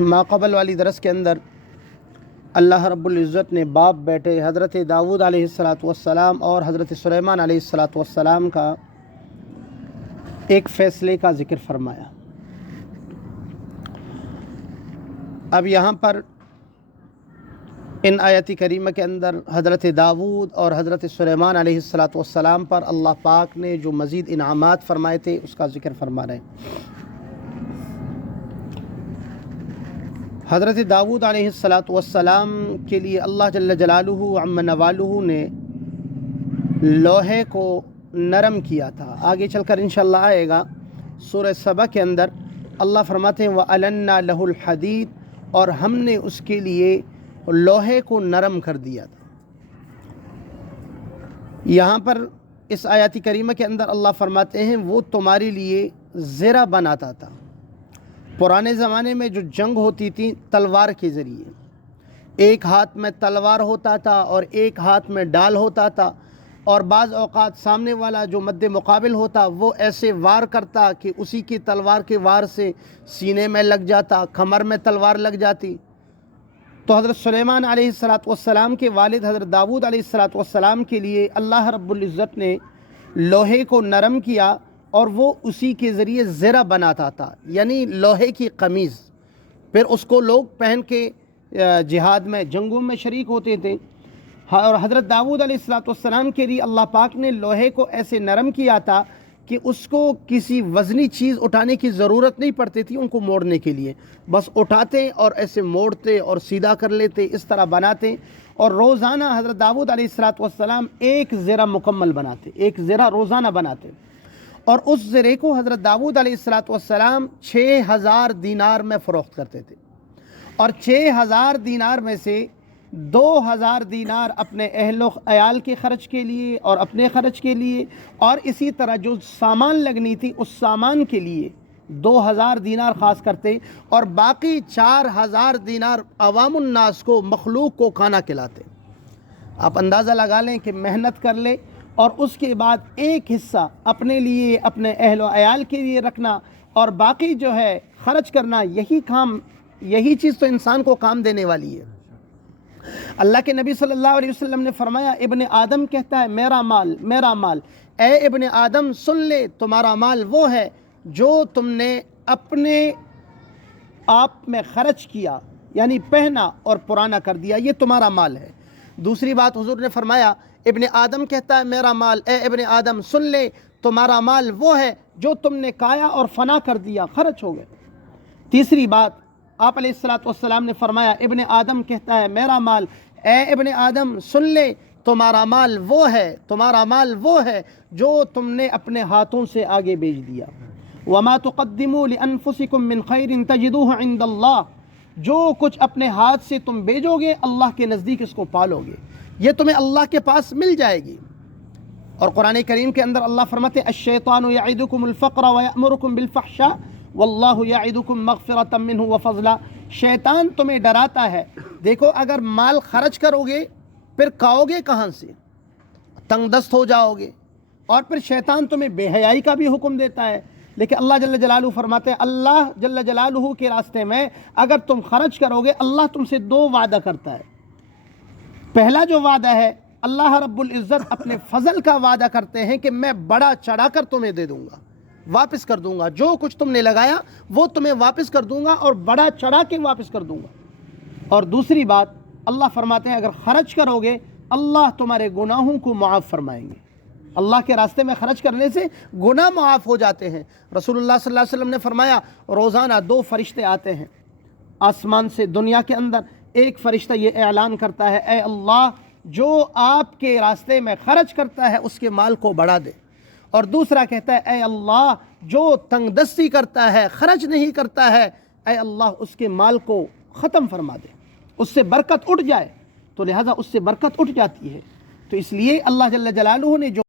ماقبل والی درس کے اندر اللہ رب العزت نے باپ بیٹے حضرت داؤد علیہ السلام اور حضرت سلیمان علیہ السلام کا ایک فیصلے کا ذکر فرمایا۔ اب یہاں پر ان آیت کریمہ کے اندر حضرت داؤد اور حضرت سلیمان علیہ السلام پر اللہ پاک نے جو مزید انعامات فرمائے تھے اس کا ذکر فرما رہے ہیں۔ حضرت داؤد علیہ السلام کے لیے اللہ جل جلالہ عم نوالہ نے لوہے کو نرم کیا تھا۔ آگے چل کر انشاءاللہ آئے گا سورہ سبا کے اندر اللہ فرماتے ہیں وَأَلَنَّا لَهُ الْحَدِيدَ، اور ہم نے اس کے لیے لوہے کو نرم کر دیا تھا۔ یہاں پر اس آیات کریمہ کے اندر اللہ فرماتے ہیں وہ تمہارے لیے زرہ بناتا تھا۔ پرانے زمانے میں جو جنگ ہوتی تھی تلوار کے ذریعے، ایک ہاتھ میں تلوار ہوتا تھا اور ایک ہاتھ میں ڈال ہوتا تھا، اور بعض اوقات سامنے والا جو مد مقابل ہوتا وہ ایسے وار کرتا کہ اسی کی تلوار کے وار سے سینے میں لگ جاتا، کمر میں تلوار لگ جاتی۔ تو حضرت سلیمان علیہ السلام کے والد حضرت داؤد علیہ السلام کے لیے اللہ رب العزت نے لوہے کو نرم کیا اور وہ اسی کے ذریعے زرہ بناتا تھا، یعنی لوہے کی قمیض۔ پھر اس کو لوگ پہن کے جہاد میں جنگوں میں شریک ہوتے تھے۔ اور حضرت داؤد علیہ السلام کے لیے اللہ پاک نے لوہے کو ایسے نرم کیا تھا کہ اس کو کسی وزنی چیز اٹھانے کی ضرورت نہیں پڑتی تھی ان کو موڑنے کے لیے، بس اٹھاتے اور ایسے موڑتے اور سیدھا کر لیتے، اس طرح بناتے۔ اور روزانہ حضرت داؤد علیہ السلام ایک زرہ مکمل بناتے، ایک زرہ روزانہ بناتے، اور اس زرے کو حضرت داؤد علیہ السلام 6000 دینار میں فروخت کرتے تھے، اور 6000 دینار میں سے 2000 دینار اپنے اہل و عیال کے خرچ کے لیے اور اپنے خرچ کے لیے، اور اسی طرح جو سامان لگنی تھی اس سامان کے لیے 2000 دینار خاص کرتے، اور باقی 4000 دینار عوام الناس کو، مخلوق کو کھانا کھلاتے۔ آپ اندازہ لگا لیں کہ محنت کر لے اور اس کے بعد ایک حصہ اپنے لیے، اپنے اہل و عیال کے لیے رکھنا، اور باقی جو ہے خرچ کرنا، یہی چیز تو انسان کو کام دینے والی ہے۔ اللہ کے نبی صلی اللہ علیہ وسلم نے فرمایا ابن آدم کہتا ہے میرا مال میرا مال، اے ابن آدم سن لے تمہارا مال وہ ہے جو تم نے اپنے آپ میں خرچ کیا، یعنی پہنا اور پرانا کر دیا، یہ تمہارا مال ہے۔ دوسری بات حضور نے فرمایا ابن آدم کہتا ہے میرا مال، اے ابن آدم سن لے تمہارا مال وہ ہے جو تم نے کھایا اور فنا کر دیا، خرچ ہو گئے۔ تیسری بات آپ علیہ السلام نے فرمایا ابن آدم کہتا ہے میرا مال، اے ابن آدم سن لے تمہارا مال وہ ہے جو تم نے اپنے ہاتھوں سے آگے بیچ دیا۔ وما تقدموا لانفسکم من خیر تجدوہ عند اللہ، جو کچھ اپنے ہاتھ سے تم بیچو گے اللہ کے نزدیک اس کو پالو گے، یہ تمہیں اللہ کے پاس مل جائے گی۔ اور قرآن کریم کے اندر اللہ فرماتے ہیں الشیطان یعدکم الفقر ویأمرکم بالفحشاء واللہ یعدکم مغفرۃ منہ وفضلا، شیطان تمہیں ڈراتا ہے، دیکھو اگر مال خرچ کرو گے پھر کھاؤ گے کہاں سے، تنگ دست ہو جاؤ گے، اور پھر شیطان تمہیں بے حیائی کا بھی حکم دیتا ہے۔ لیکن اللہ جل جلالہ فرماتے ہیں اللہ جل جلالہ کے راستے میں اگر تم خرچ کرو گے اللہ تم سے 2 وعدہ کرتا ہے۔ پہلا جو وعدہ ہے اللہ رب العزت اپنے فضل کا وعدہ کرتے ہیں کہ میں بڑا چڑھا کر تمہیں دے دوں گا، واپس کر دوں گا، جو کچھ تم نے لگایا وہ تمہیں واپس کر دوں گا اور بڑا چڑھا کے واپس کر دوں گا۔ اور دوسری بات اللہ فرماتے ہیں اگر خرچ کرو گے اللہ تمہارے گناہوں کو معاف فرمائیں گے۔ اللہ کے راستے میں خرچ کرنے سے گناہ معاف ہو جاتے ہیں۔ رسول اللہ صلی اللہ علیہ وسلم نے فرمایا روزانہ 2 فرشتے آتے ہیں آسمان سے دنیا کے اندر، ایک فرشتہ یہ اعلان کرتا ہے اے اللہ جو آپ کے راستے میں خرچ کرتا ہے اس کے مال کو بڑھا دے، اور دوسرا کہتا ہے اے اللہ جو تنگ دستی کرتا ہے، خرچ نہیں کرتا ہے، اے اللہ اس کے مال کو ختم فرما دے، اس سے برکت اٹھ جائے۔ تو لہٰذا اس سے برکت اٹھ جاتی ہے، تو اس لیے اللہ جل جلالہ نے جو